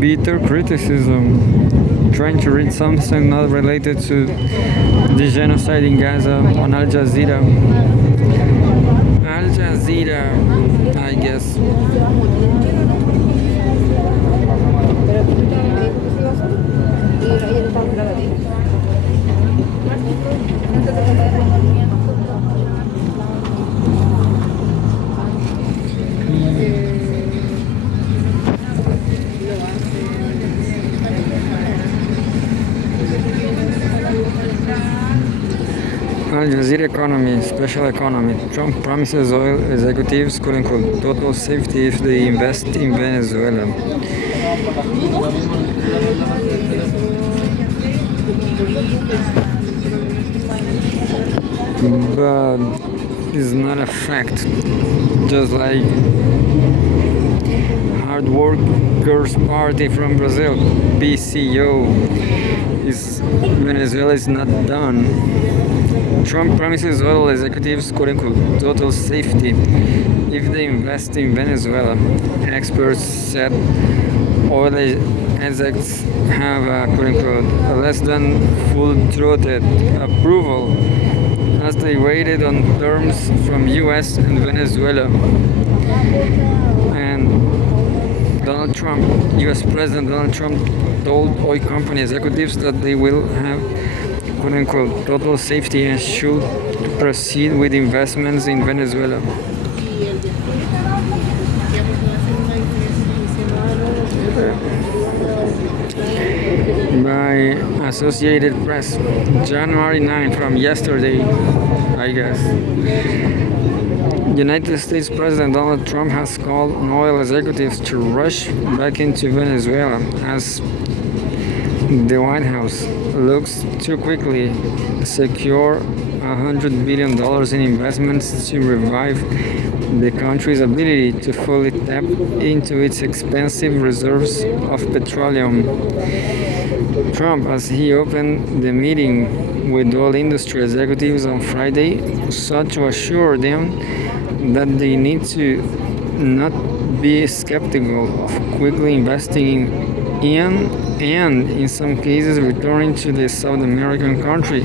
bitter criticism, trying to read something not related to the genocide in Gaza on Al Jazeera. Al Jazeera, I guess. Al Jazeera economy, special economy. Trump promises oil executives quote unquote total safety if they invest in Venezuela. But it's not a fact. Just like Hard Workers Party from Brazil, PCO, is Venezuela is not done. Trump promises oil executives quote unquote total safety if they invest in Venezuela. Experts said oil execs have a quote unquote less than full-throated approval as they waited on terms from US and Venezuela. And Donald Trump, US President Donald Trump, told oil company executives that they will have quote unquote total safety and should proceed with investments in Venezuela. By Associated Press, January 9 from yesterday, I guess. United States President Donald Trump has called on oil executives to rush back into Venezuela as the White House looks to quickly secure $100 billion in investments to revive the country's ability to fully tap into its expansive reserves of petroleum. Trump, as he opened the meeting with oil industry executives on Friday, sought to assure them that they need to not be skeptical of quickly investing in and, in some cases, returning to the South American country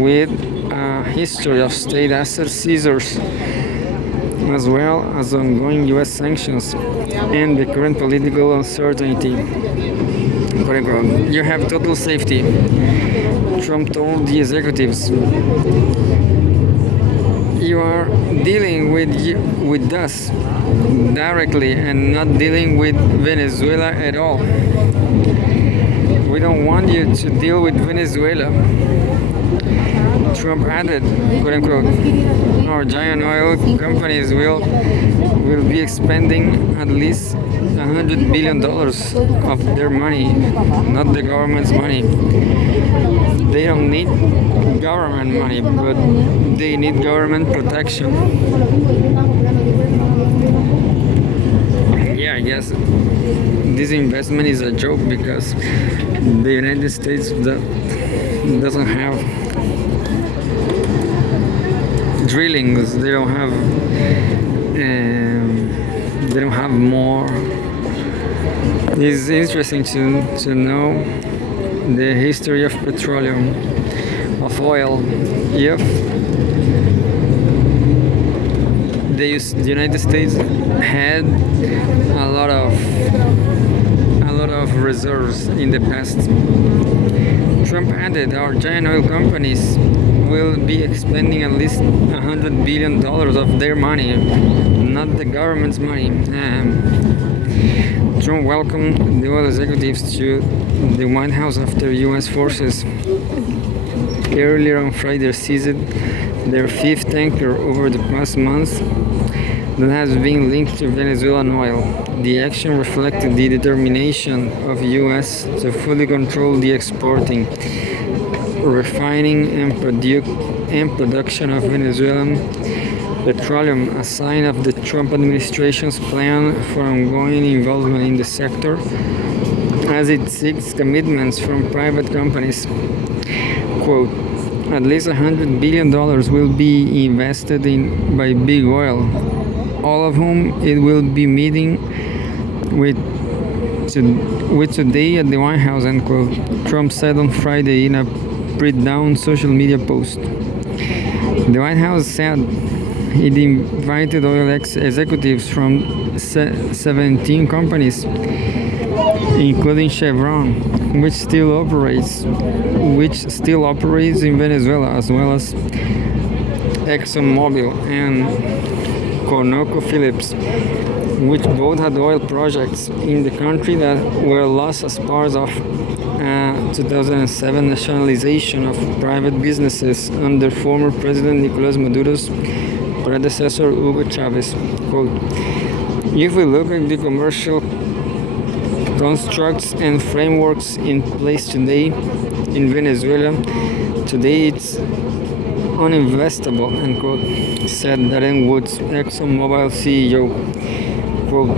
with a history of state asset seizures, as well as ongoing U.S. sanctions and the current political uncertainty. You have total safety, Trump told the executives. You are dealing with us directly and not dealing with Venezuela at all. We don't want you to deal with Venezuela. Trump added, quote unquote, our giant oil companies will be expending at least $100 billion of their money, not the government's money. They don't need government money, but they need government protection. Yeah, I guess this investment is a joke because the United States doesn't have drillings. They don't have more. It's interesting to know the history of petroleum, of oil. If the United States had a lot of reserves in the past. Trump added, our giant oil companies will be expending at least $100 billion of their money, not the government's money. Trump welcomed the oil executives to the White House after U.S. forces earlier on Friday seized their fifth tanker over the past month that has been linked to Venezuelan oil. The action reflected the determination of U.S. to fully control the exporting, refining, and production of Venezuelan petroleum, a sign of the Trump administration's plan for ongoing involvement in the sector as it seeks commitments from private companies. Quote, at least $100 billion will be invested in by Big Oil, all of whom it will be meeting with with today at the White House, end quote, Trump said on Friday in a pre-dawn social media post. The White House said it invited oil executives from 17 companies, including Chevron, which still operates in Venezuela, as well as ExxonMobil and ConocoPhillips, which both had oil projects in the country that were lost as part of 2007 nationalization of private businesses under former President Nicolas Maduro's predecessor Hugo Chavez. Quote, if we look at the commercial constructs and frameworks in place today in Venezuela, today it's uninvestable, end quote, said Darren Woods, ExxonMobil CEO. Quote,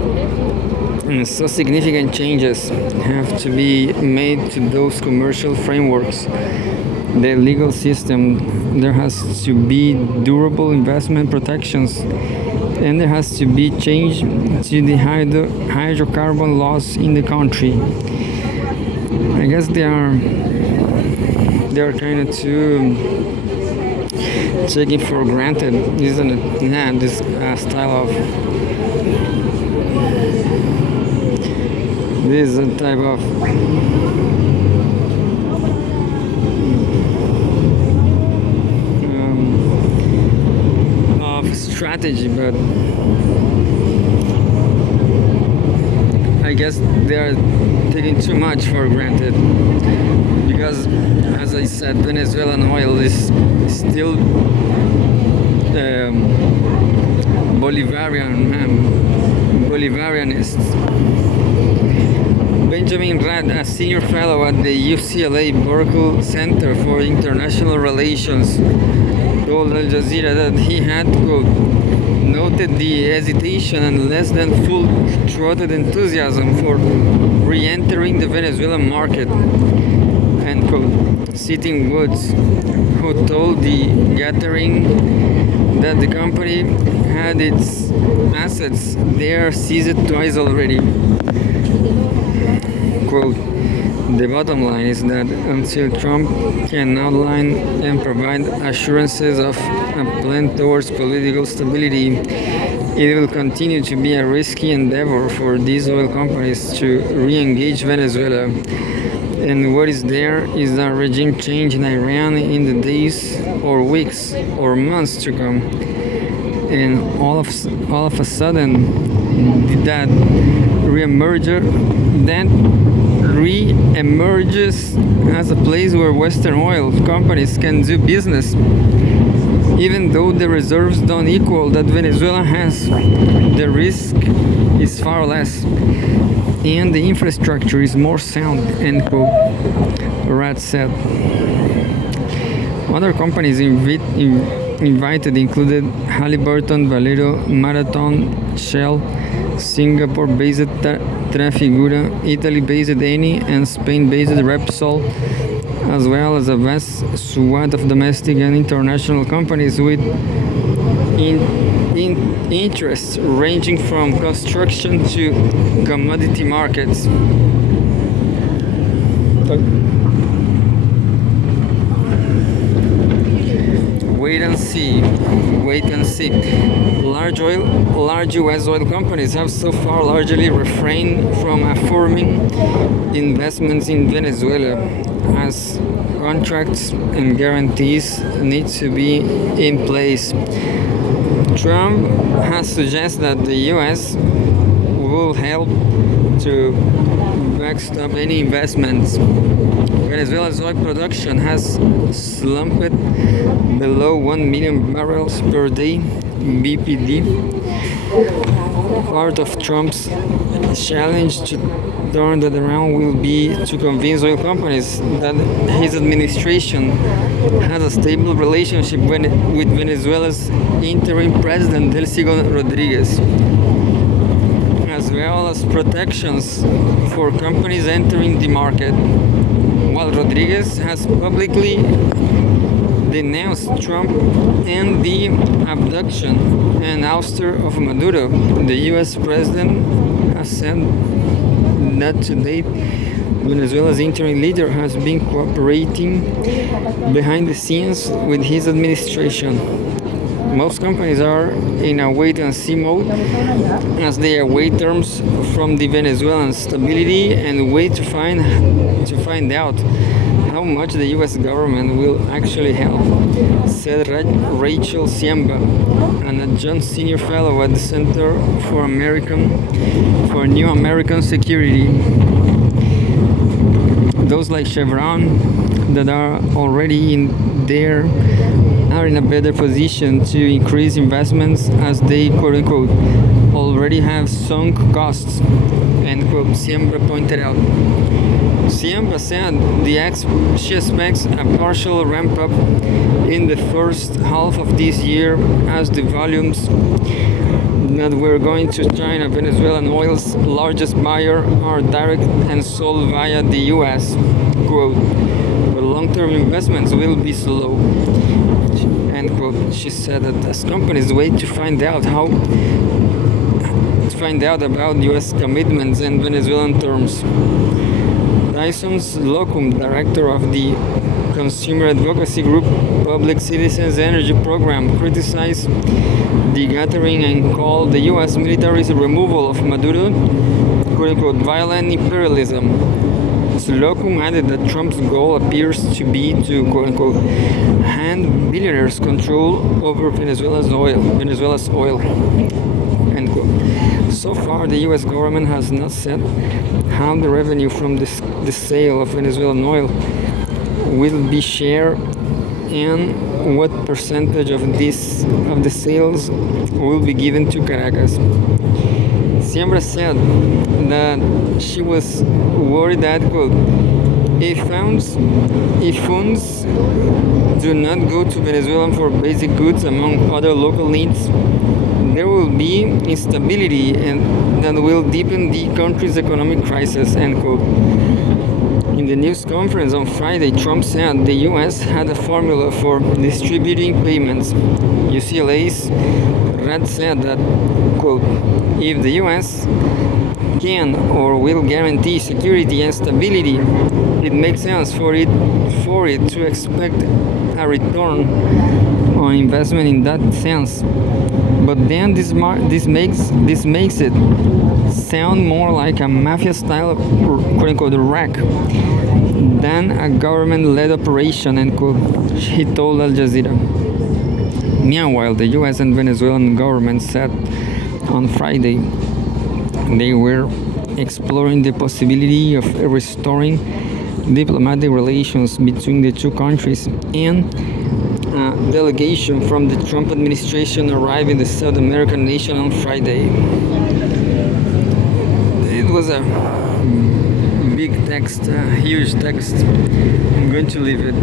and so significant changes have to be made to those commercial frameworks, the legal system. There has to be durable investment protections, and there has to be change to the hydrocarbon laws in the country. I guess they are kind of too taken for granted, isn't it? Yeah, this style of this type of strategy, but I guess they are taking too much for granted because, as I said, Venezuelan oil is still Bolivarianist. Benjamin Rad, a senior fellow at the UCLA Berkeley Center for International Relations, told Al Jazeera that he had, quote, noted the hesitation and less than full-throated enthusiasm for re-entering the Venezuelan market, end quote, citing Woods, who told the gathering that the company had its assets there seized twice already. Quote, the bottom line is that until Trump can outline and provide assurances of a plan towards political stability, it will continue to be a risky endeavor for these oil companies to re-engage Venezuela. And what is there is a regime change in Iran in the days or weeks or months to come. And all of a sudden, that re-emerges as a place where Western oil companies can do business, even though the reserves don't equal that Venezuela has. The risk is far less, and the infrastructure is more sound, end quote, Rat said. Other companies invited included Halliburton, Valero, Marathon, Shell, Singapore-based Trafigura, Italy-based Eni, and Spain-based Repsol, as well as a vast swath of domestic and international companies with interests ranging from construction to commodity markets. Wait and see. Large US oil companies have so far largely refrained from affirming investments in Venezuela, as contracts and guarantees need to be in place. Trump has suggested that the US will help to backstop any investments. Venezuela's oil production has slumped below 1 million barrels per day, BPD. Part of Trump's challenge to turn that around will be to convince oil companies that his administration has a stable relationship with Venezuela's interim president, Delcy Rodriguez, as well as protections for companies entering the market. While Rodriguez has publicly denounced Trump and the abduction and ouster of Maduro, the US president has said that to date, Venezuela's interim leader has been cooperating behind the scenes with his administration. Most companies are in a wait-and-see mode as they await terms from the Venezuelan stability and wait to find out how much the U.S. government will actually help, said Rachel Siamba, an adjunct senior fellow at the Center for New American Security. Those like Chevron that are already in there are in a better position to increase investments as they quote-unquote already have sunk costs, end quote, Siembra pointed out. Siembra said she expects a partial ramp-up in the first half of this year as the volumes that were going to China, Venezuelan oil's largest buyer, are direct and sold via the U.S. Quote, but long-term investments will be slow. End quote. She said that as companies wait to find out about U.S. commitments and Venezuelan terms. Tyson's Locum, director of the consumer advocacy group Public Citizens Energy Program, criticized the gathering and called the U.S. military's removal of Maduro quote-unquote violent imperialism. Slocum added that Trump's goal appears to be to quote-unquote hand billionaires control over Venezuela's oil. End quote. So far, the U.S. government has not said how the revenue from the sale of Venezuelan oil will be shared and what percentage of the sales will be given to Caracas. Siembra said that she was worried that, quote, if funds do not go to Venezuela for basic goods among other local needs, there will be instability and that will deepen the country's economic crisis, end quote. In the news conference on Friday, Trump said the U.S. had a formula for distributing payments. UCLA's Red said that, quote, if the U.S. can or will guarantee security and stability, it makes sense for it to expect a return on investment in that sense. But then this makes it sound more like a mafia-style quote-unquote rack than a government-led operation, end quote, he told Al Jazeera. Meanwhile, the U.S. and Venezuelan government said on Friday they were exploring the possibility of restoring diplomatic relations between the two countries, and a delegation from the Trump administration arrived in the South American nation on Friday. It was a big text, a huge text. I'm going to leave it.